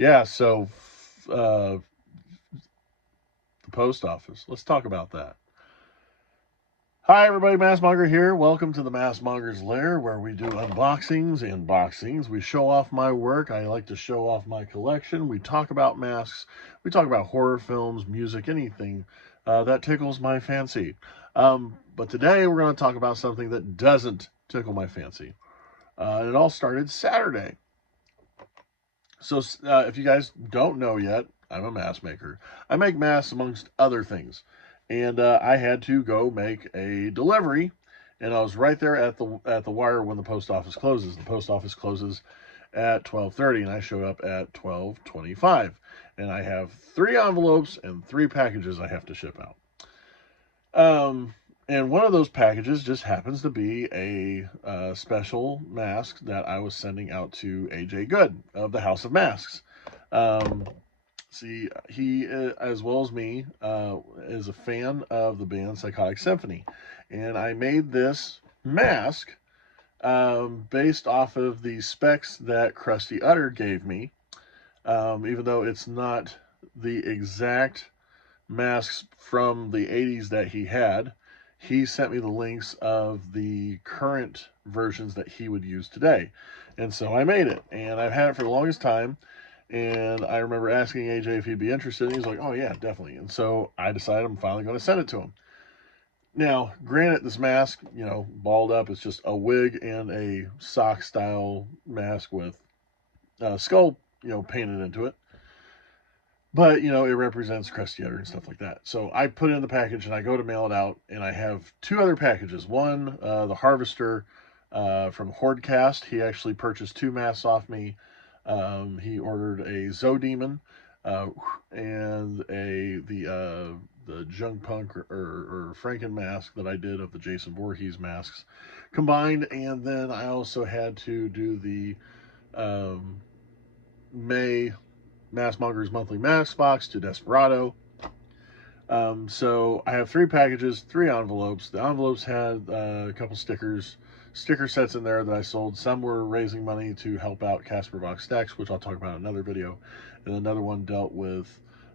Yeah, so uh, the post office. Let's talk about that. Hi, everybody. Massmonger here. Welcome to the Massmonger's Lair, where we do unboxings and boxings. We show off my work. I like to show off my collection. We talk about masks. We talk about horror films, music, anything that tickles my fancy. But today we're going to talk about something that doesn't tickle my fancy. It all started Saturday. So, if you guys don't know yet, I'm a mask maker. I make masks amongst other things, and I had to go make a delivery, and I was right there at the wire when the post office closes. The post office closes at 12:30, and I showed up at 12:25, and I have 3 envelopes and 3 packages I have to ship out. Um, and one of those packages just happens to be a special mask that I was sending out to AJ Good of the House of Masks. Um, See, he, as well as me, is a fan of the band Psychotic Symphony. And I made this mask based off of the specs that Krusty Utter gave me, even though it's not the exact masks from the 80s that he had. He sent me the links of the current versions that he would use today. And so I made it. And I've had it for the longest time. And I remember asking AJ if he'd be interested. And he's like, oh, yeah, definitely. And so I decided I'm finally going to send it to him. Now, granted, this mask, balled up, it's just a wig and a sock style mask with a skull, painted into it. But, it represents Krusty Utter and stuff like that. So I put it in the package and I go to mail it out. And I have 2 other packages. One, the Harvester from Hordecast. He actually purchased 2 masks off me. He ordered a Zoedemon and the Junk Punk or Franken mask that I did of the Jason Voorhees masks combined. And then I also had to do the May Massmonger's monthly mask box to Desperado. So I have 3 packages, 3 envelopes. The envelopes had a couple sticker sets in there that I sold. Some were raising money to help out Casper Box Stacks, which I'll talk about in another video. And another one dealt with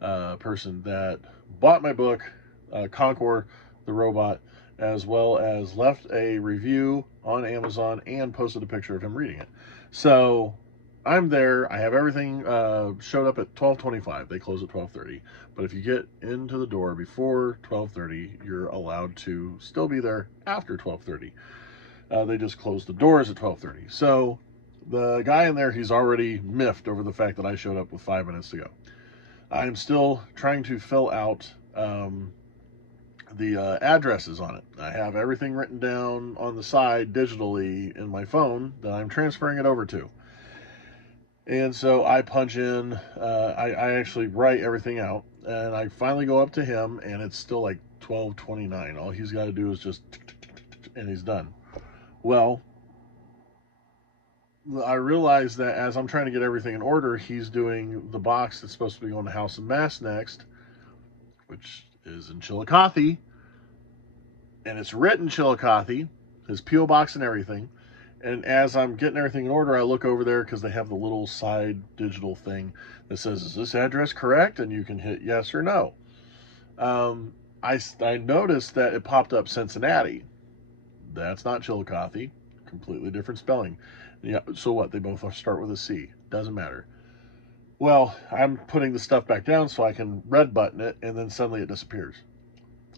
a person that bought my book, Concord the Robot, as well as left a review on Amazon and posted a picture of him reading it. So I'm there. I have everything showed up at 12:25. They close at 12:30. But if you get into the door before 12:30, you're allowed to still be there after 12:30. They just closed the doors at 12:30. So the guy in there, he's already miffed over the fact that I showed up with 5 minutes to go. I'm still trying to fill out the addresses on it. I have everything written down on the side digitally in my phone that I'm transferring it over to. And so I punch in, I actually write everything out, and I finally go up to him, and it's still like 12:29. All he's got to do is just, and he's done. Well, I realize that as I'm trying to get everything in order, he's doing the box that's supposed to be on the House of Mass next, which is in Chillicothe, and it's written Chillicothe, his P.O. box and everything. And as I'm getting everything in order, I look over there because they have the little side digital thing that says, is this address correct? And you can hit yes or no. I noticed that it popped up Cincinnati. That's not Chillicothe. Completely different spelling. Yeah, so what? They both start with a C. Doesn't matter. Well, I'm putting the stuff back down so I can red button it, and then suddenly it disappears.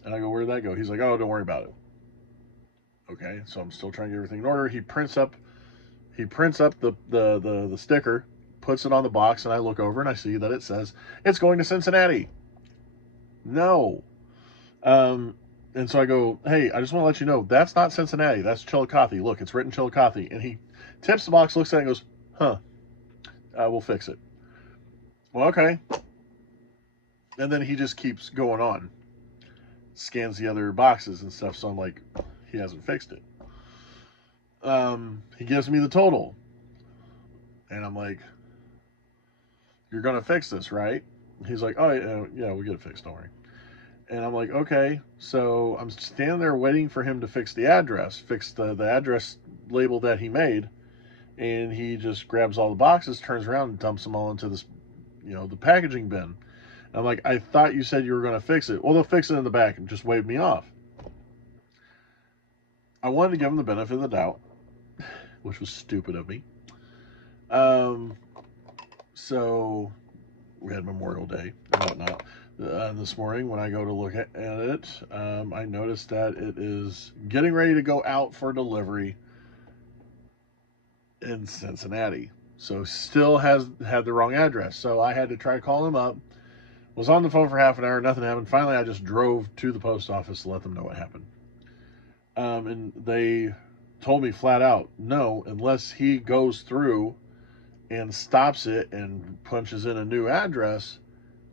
And I go, where did that go? He's like, oh, don't worry about it. Okay, so I'm still trying to get everything in order. He prints up the sticker, puts it on the box, and I look over and I see that it says it's going to Cincinnati. No. Um, and so I go, hey, I just want to let you know that's not Cincinnati. That's Chillicothe. Look, it's written Chillicothe. And he tips the box, looks at it, and goes, huh, we'll fix it. Well, okay. And then he just keeps going on, scans the other boxes and stuff. So I'm like, he hasn't fixed it. He gives me the total. And I'm like, you're going to fix this, right? He's like, oh, yeah, we'll get it fixed. Don't worry. And I'm like, okay. So I'm standing there waiting for him to fix the address, fix the address label that he made. And he just grabs all the boxes, turns around, and dumps them all into this the packaging bin. And I'm like, I thought you said you were going to fix it. Well, they'll fix it in the back, and just waved me off. I wanted to give them the benefit of the doubt, which was stupid of me. So we had Memorial Day and whatnot. This morning, when I go to look at it, I noticed that it is getting ready to go out for delivery in Cincinnati. So still had the wrong address. So I had to try to call them up. Was on the phone for half an hour, nothing happened. Finally, I just drove to the post office to let them know what happened. And they told me flat out, no, unless he goes through and stops it and punches in a new address,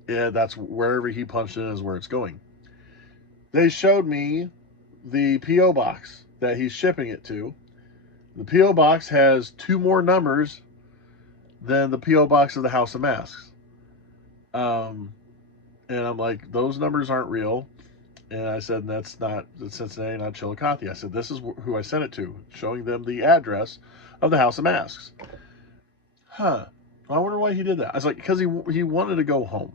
that's wherever he punched in is where it's going. They showed me the P.O. box that he's shipping it to. The P.O. box has 2 more numbers than the P.O. box of the House of Masks. And I'm like, those numbers aren't real. And I said, that's Cincinnati, not Chillicothe. I said, this is who I sent it to, showing them the address of the House of Masks. I wonder why he did that. I was like, because he wanted to go home.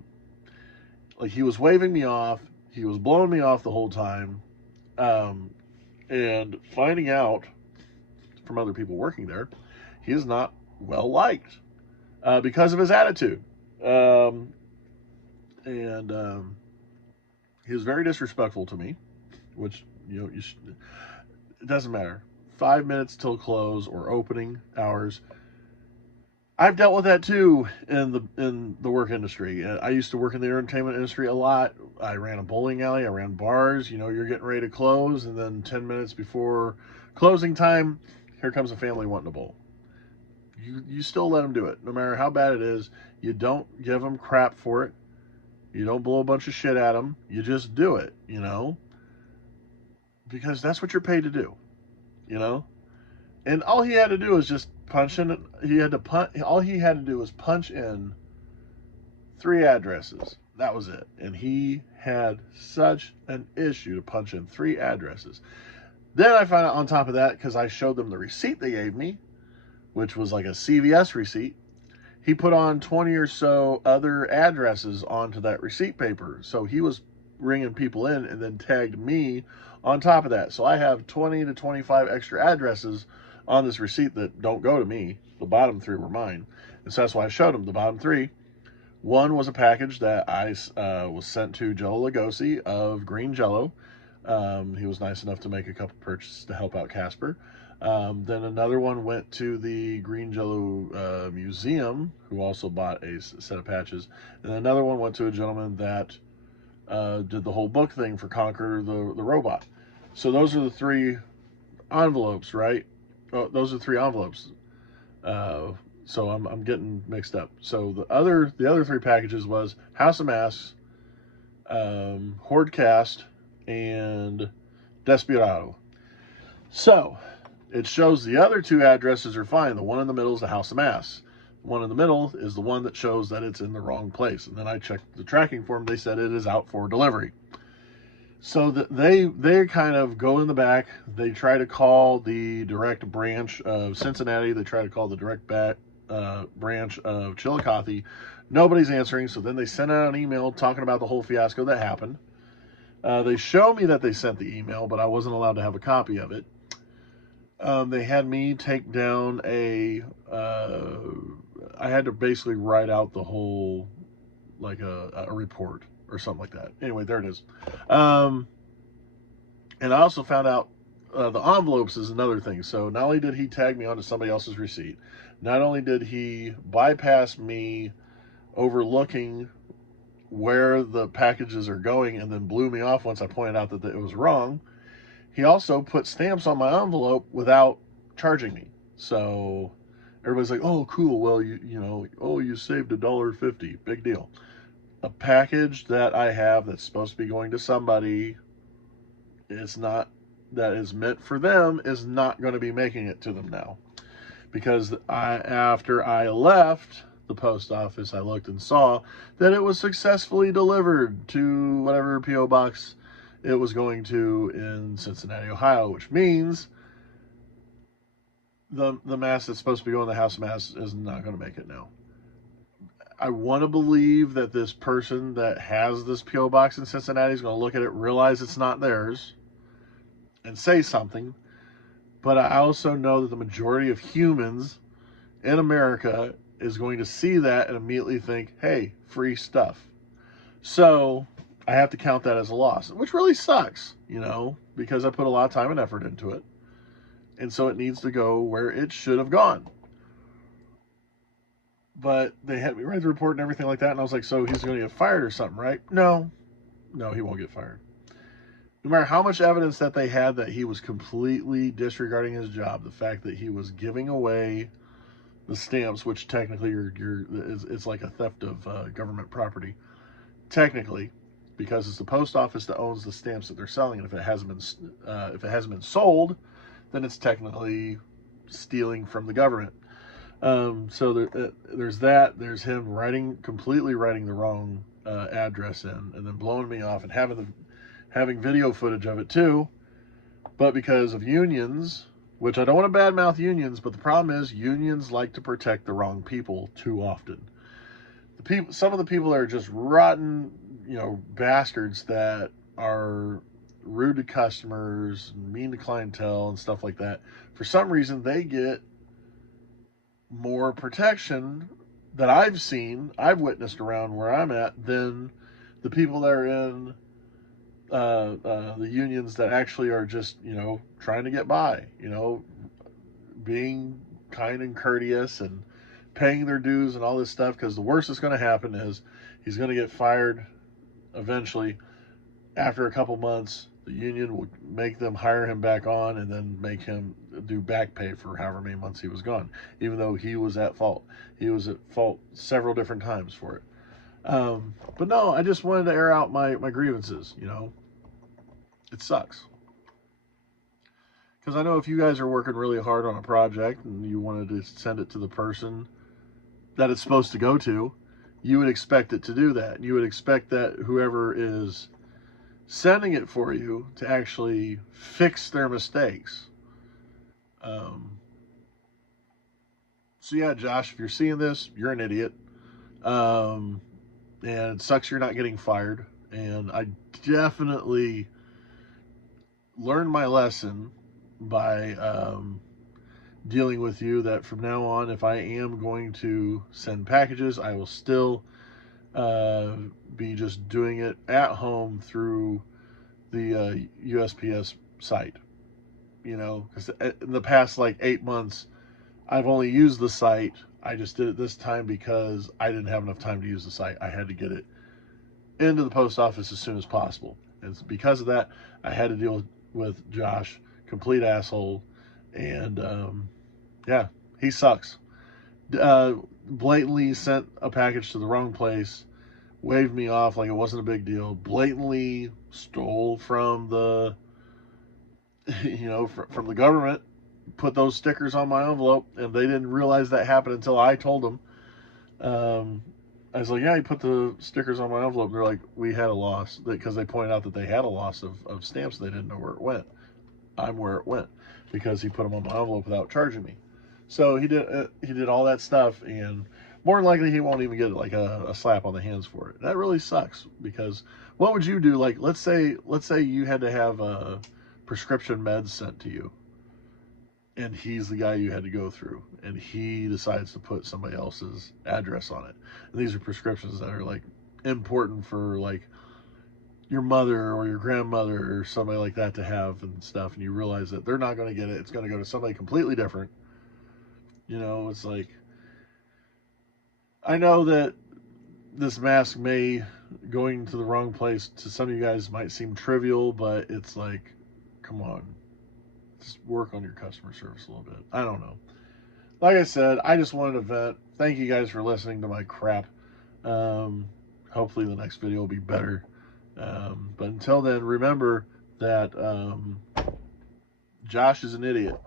Like, he was waving me off. He was blowing me off the whole time. And finding out from other people working there, he is not well liked because of his attitude. He was very disrespectful to me, which, it doesn't matter. 5 minutes till close or opening hours. I've dealt with that too in the work industry. I used to work in the entertainment industry a lot. I ran a bowling alley. I ran bars. You're getting ready to close, and then 10 minutes before closing time, here comes a family wanting to bowl. You still let them do it, no matter how bad it is. You don't give them crap for it. You don't blow a bunch of shit at them. You just do it, because that's what you're paid to do, And all he had to do was just punch in. All he had to do was punch in 3 addresses. That was it. And he had such an issue to punch in 3 addresses. Then I found out on top of that, because I showed them the receipt they gave me, which was like a CVS receipt. He put on 20 or so other addresses onto that receipt paper. So he was ringing people in and then tagged me on top of that. So I have 20 to 25 extra addresses on this receipt that don't go to me. The bottom 3 were mine. And so that's why I showed him the bottom 3. One was a package that I was sent to Jello Lugosi of Green Jello. He was nice enough to make a couple purchases to help out Casper. Then another one went to the Green Jello Museum, who also bought a set of patches. And another one went to a gentleman that did the whole book thing for Conquer the Robot. So those are the 3 envelopes, right? Oh, those are 3 envelopes. So I'm getting mixed up. So the other 3 packages was House of Masks, Hordecast, and Desperado. So it shows the other 2 addresses are fine. The one in the middle is the House of Masks. The one in the middle is the one that shows that it's in the wrong place. And then I checked the tracking form. They said it is out for delivery. So they kind of go in the back. They try to call the direct branch of Cincinnati. They try to call the direct branch of Chillicothe. Nobody's answering. So then they send out an email talking about the whole fiasco that happened. They show me that they sent the email, but I wasn't allowed to have a copy of it. They had me take down I had to basically write out the whole, like a report or something like that. Anyway, there it is. And I also found out the envelopes is another thing. So not only did he tag me onto somebody else's receipt, not only did he bypass me overlooking where the packages are going and then blew me off once I pointed out that it was wrong, he also put stamps on my envelope without charging me. So everybody's like, oh, cool. Well, you saved $1.50. Big deal. A package that I have that's supposed to be going to somebody that is meant for them is not going to be making it to them now. Because after I left the post office, I looked and saw that it was successfully delivered to whatever P.O. box it was going to in Cincinnati, Ohio, which means the mask that's supposed to be going to the House of Masks is not going to make it now. I want to believe that this person that has this P.O. box in Cincinnati is going to look at it, realize it's not theirs, and say something. But I also know that the majority of humans in America is going to see that and immediately think, hey, free stuff. So I have to count that as a loss, which really sucks, you know, because I put a lot of time and effort into it. And so it needs to go where it should have gone. But they had me write the report and everything like that. And I was like, so he's going to get fired or something, right? No, he won't get fired. No matter how much evidence that they had that he was completely disregarding his job, the fact that he was giving away the stamps, which technically it's like a theft of government property, technically, because it's the post office that owns the stamps that they're selling, and if it hasn't been sold, then it's technically stealing from the government. So there's that. There's him completely writing the wrong address in, and then blowing me off, and having video footage of it too. But because of unions, which I don't want to badmouth unions, but the problem is unions like to protect the wrong people too often. Some of the people that are just rotten, you know, bastards that are rude to customers, mean to clientele, and stuff like that. For some reason, they get more protection that I've witnessed around where I'm at, than the people that are in the unions that actually are just, you know, trying to get by, you know, being kind and courteous and paying their dues and all this stuff. Because the worst that's going to happen is he's going to get fired eventually. After a couple months, the union will make them hire him back on and then make him do back pay for however many months he was gone, even though he was at fault. He was at fault several different times for it. But no, I just wanted to air out my grievances, you know. It sucks. Because I know if you guys are working really hard on a project and you wanted to send it to the person that it's supposed to go to, you would expect it to do that. You would expect that whoever is sending it for you to actually fix their mistakes. So yeah, Josh, if you're seeing this, you're an idiot. And it sucks you're not getting fired. And I definitely learned my lesson by dealing with you, that from now on, if I am going to send packages, I will still be just doing it at home through the USPS site. You know, because in the past like 8 months, I've only used the site. I just did it this time because I didn't have enough time to use the site. I had to get it into the post office as soon as possible. And because of that, I had to deal with Josh, complete asshole. And yeah, he sucks. Blatantly sent a package to the wrong place, waved me off like it wasn't a big deal, blatantly stole from the, you know, from the government, put those stickers on my envelope, and they didn't realize that happened until I told them. I was like, yeah, you put the stickers on my envelope. And they're like, we had a loss, because they pointed out that they had a loss of stamps. They didn't know where it went. I'm where it went because he put them on my envelope without charging me. So he did all that stuff, and more than likely he won't even get like a slap on the hands for it. That really sucks, because what would you do? Like, let's say you had to have a prescription meds sent to you, and he's the guy you had to go through, and he decides to put somebody else's address on it. And these are prescriptions that are like important for like your mother or your grandmother or somebody like that to have and stuff, and you realize that they're not going to get it. It's going to go to somebody completely different. You know, it's like, I know that this mask going to the wrong place to some of you guys might seem trivial, but it's like, come on, just work on your customer service a little bit. I don't know. Like I said, I just wanted to vent. Thank you guys for listening to my crap. Hopefully the next video will be better. But until then, remember that Josh is an idiot.